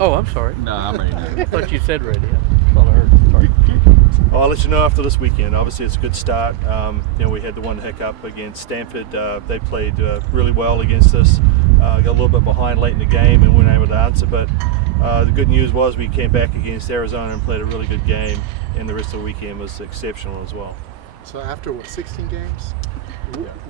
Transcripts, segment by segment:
Oh, I'm sorry. No, I'm ready now. I thought you said ready. I thought I heard. Sorry. I'll let you know after this weekend. Obviously, it's a good start. We had the one hiccup against Stanford. They played really well against us. Got a little bit behind late in the game and weren't able to answer. But the good news was we came back against Arizona and played a really good game. And the rest of the weekend was exceptional as well. So after 16 games,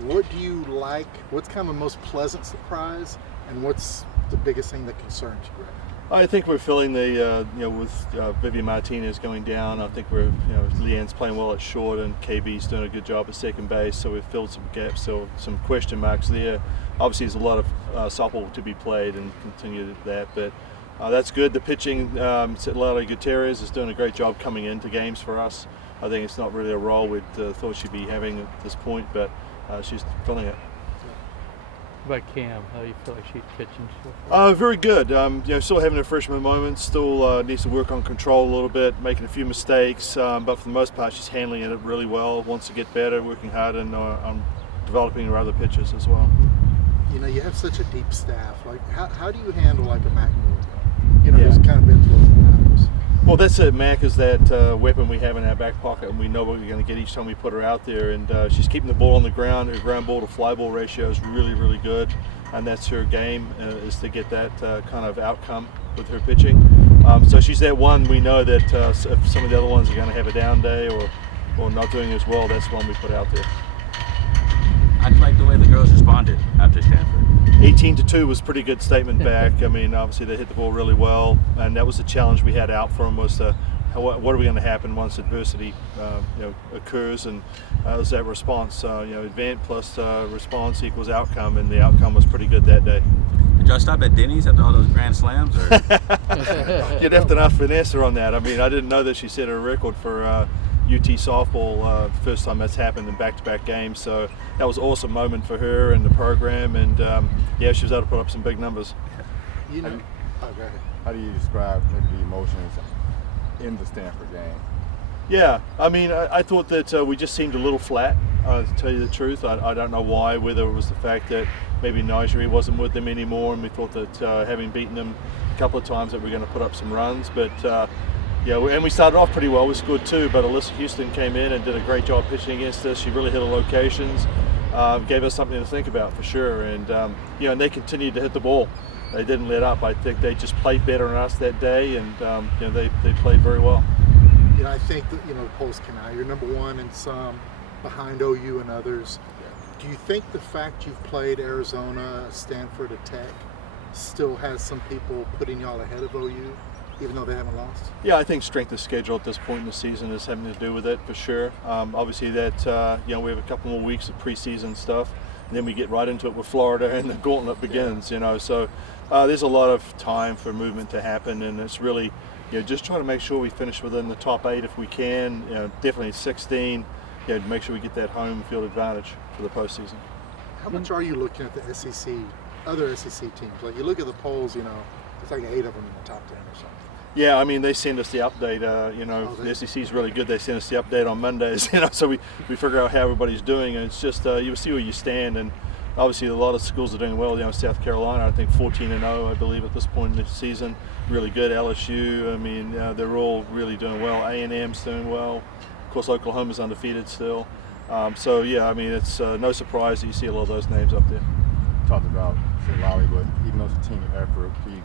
what do you like? What's kind of the most pleasant surprise, and what's the biggest thing that concerns you right now? I think we're feeling with Vivian Martinez going down. I think Leanne's playing well at short and KB's doing a good job at second base. So we've filled some gaps, so some question marks there. Obviously, there's a lot of softball to be played and continue that, but that's good. The pitching, Lala Gutierrez is doing a great job coming into games for us. I think it's not really a role we'd thought she'd be having at this point, but she's filling it. What about Cam? How do you feel like she's pitching so far? Very good. Still having her freshman moments. Still needs to work on control a little bit, making a few mistakes. But for the most part, she's handling it really well. Wants to get better, working hard on developing her other pitches as well. You know, you have such a deep staff. Like, how do you handle like a McNamara? Who's kind of been through the battles. Well, that's it. Mac is that weapon we have in our back pocket, and we know what we're going to get each time we put her out there. And she's keeping the ball on the ground. Her ground ball to fly ball ratio is really, really good, and that's her game is to get that kind of outcome with her pitching. So she's that one we know that if some of the other ones are going to have a down day or not doing as well, that's one we put out there. I like the way the girls responded after Stanford. 18-2 was a pretty good statement back. I mean, obviously they hit the ball really well, and that was the challenge we had out for them was what are we going to happen once adversity occurs, and it was that response. Event plus response equals outcome, and the outcome was pretty good that day. Did y'all stop at Denny's after all those grand slams? Or? You'd have to ask Vanessa on that. I mean, I didn't know that she set a record for UT softball, first time that's happened in back-to-back games, so that was an awesome moment for her and the program, and she was able to put up some big numbers. Go ahead. How do you describe maybe the emotions in the Stanford game? Yeah, I mean, I thought that we just seemed a little flat, to tell you the truth. I don't know why, whether it was the fact that maybe Nigeria wasn't with them anymore, and we thought that having beaten them a couple of times that we were going to put up some runs, but and we started off pretty well. We scored 2, but Alyssa Houston came in and did a great job pitching against us. She really hit her locations, gave us something to think about for sure. And and they continued to hit the ball. They didn't let up. I think they just played better than us that day, and they played very well. I think that the polls came out. You're number 1 in some, behind OU and others. Do you think the fact you've played Arizona, Stanford, and Tech still has some people putting y'all ahead of OU? Even though they haven't lost? Yeah, I think strength of schedule at this point in the season is having to do with it for sure. Obviously that we have a couple more weeks of preseason stuff, and then we get right into it with Florida and the gauntlet begins. So there's a lot of time for movement to happen, and it's really just try to make sure we finish within the top 8 if we can. Definitely 16. To make sure we get that home field advantage for the postseason. How much are you looking at the SEC, other SEC teams? Like you look at the polls, it's like 8 of them in the top 10 or something. Yeah, I mean, they send us the update. The SEC is really good. They send us the update on Mondays, so we figure out how everybody's doing, and it's just you see where you stand. And obviously, a lot of schools are doing well. South Carolina, I think 14-0, I believe, at this point in the season, really good. LSU, I mean, they're all really doing well. A&M's doing well. Of course, Oklahoma's undefeated still. It's no surprise that you see a lot of those names up there. Talked about Lally, but even though it's a team effort, can you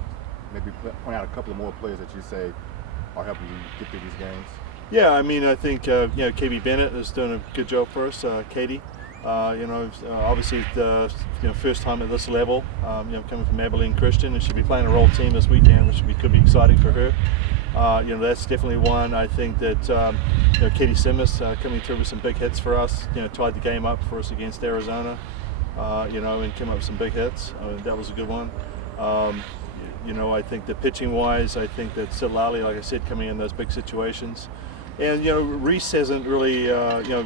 maybe point out a couple of more players that you say are helping you get through these games? Yeah, I mean, I think KB Bennett is doing a good job for us. Katie, obviously the first time at this level, coming from Abilene Christian, and she'll be playing a role team this weekend, which could be exciting for her. That's definitely one. I think that Katie Simmons coming through with some big hits for us. Tied the game up for us against Arizona. And came up with some big hits. That was a good one. I think that pitching-wise, I think that Sitlali, like I said, coming in those big situations. And, Reese hasn't really,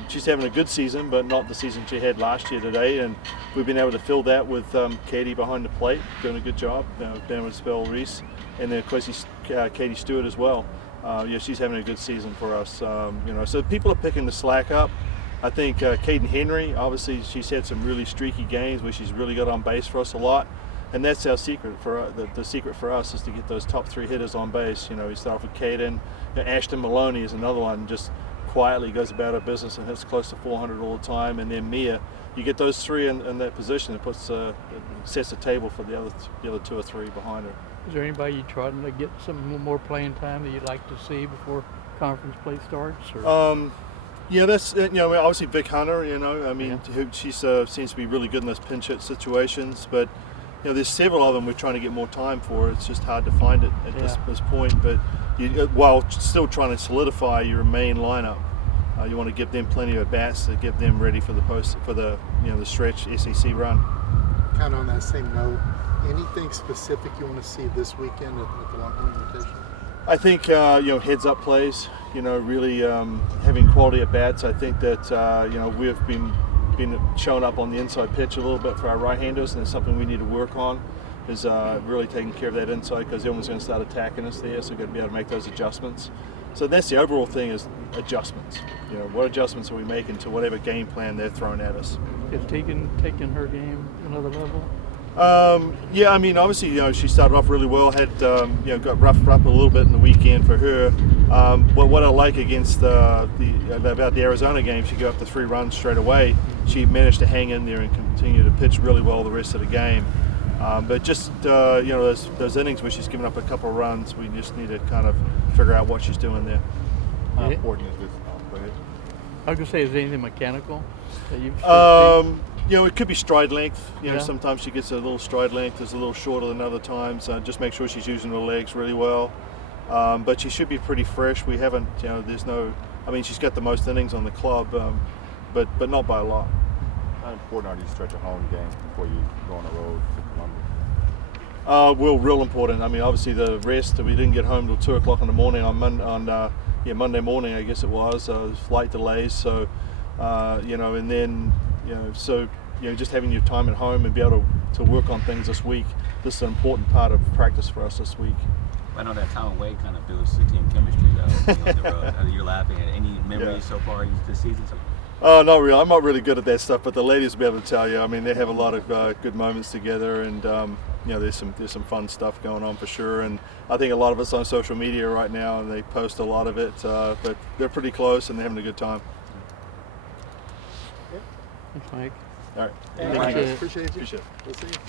she's having a good season, but not the season she had last year today. And we've been able to fill that with Katie behind the plate, doing a good job, being able to spell Reese. And then, of course, Katie Stewart as well. She's having a good season for us. So people are picking the slack up. I think Caden Henry, obviously, she's had some really streaky games where she's really got on base for us a lot. And that's our secret for the secret for us is to get those top 3 hitters on base. You know, we start off with Caden, Ashton Maloney is another one, just quietly goes about her business and hits close to 400 all the time, and then Mia. You get those 3 in that position, it sets the table for the other 2 or 3 behind her. Is there anybody you trying to get some more playing time that you'd like to see before conference play starts? Or? Yeah, that's obviously Vic Hunter. I mean, she seems to be really good in those pinch hit situations, but there's several of them we're trying to get more time for. It's just hard to find it at this point. But while still trying to solidify your main lineup, you want to give them plenty of bats to get them ready for the stretch SEC run. Kind of on that same note, anything specific you want to see this weekend at the Longhorn Invitational? I think heads up plays. Really having quality at bats. I think that we've been showing up on the inside pitch a little bit for our right-handers, and it's something we need to work on. Is really taking care of that inside because everyone's going to start attacking us there, so we've got to be able to make those adjustments. So that's the overall thing is adjustments. What adjustments are we making to whatever game plan they're throwing at us? Is Tegan taking her game another level? Yeah, I mean, obviously, she started off really well. Had got roughed up a little bit in the weekend for her. But what I like against about the Arizona game, she got up to 3 runs straight away. She managed to hang in there and continue to pitch really well the rest of the game. But just those innings where she's given up a couple of runs, we just need to kind of figure out what she's doing there. How important is this? Go ahead. I was gonna say, is there anything mechanical that you've it could be stride length. Sometimes she gets a little stride length is a little shorter than other times. Just make sure she's using her legs really well. But she should be pretty fresh. We haven't, she's got the most innings on the club, but not by a lot. How important are these stretch of home games before you go on the road to Columbus? Well, real important. I mean, obviously the rest, we didn't get home till 2 o'clock in the morning on Monday morning, I guess it was. Flight delays, so and then just having your time at home and be able to work on things this week. This is an important part of practice for us this week. I know that time away kind of builds the team chemistry though. Being on the road. You're laughing at any memories so far this season? Oh, not really. I'm not really good at that stuff, but the ladies will be able to tell you. I mean, they have a lot of good moments together, and there's some fun stuff going on for sure. And I think a lot of it's on social media right now, and they post a lot of it. But they're pretty close, and they're having a good time. Thanks, Mike. All right. Appreciate you. Appreciate it. We'll see you.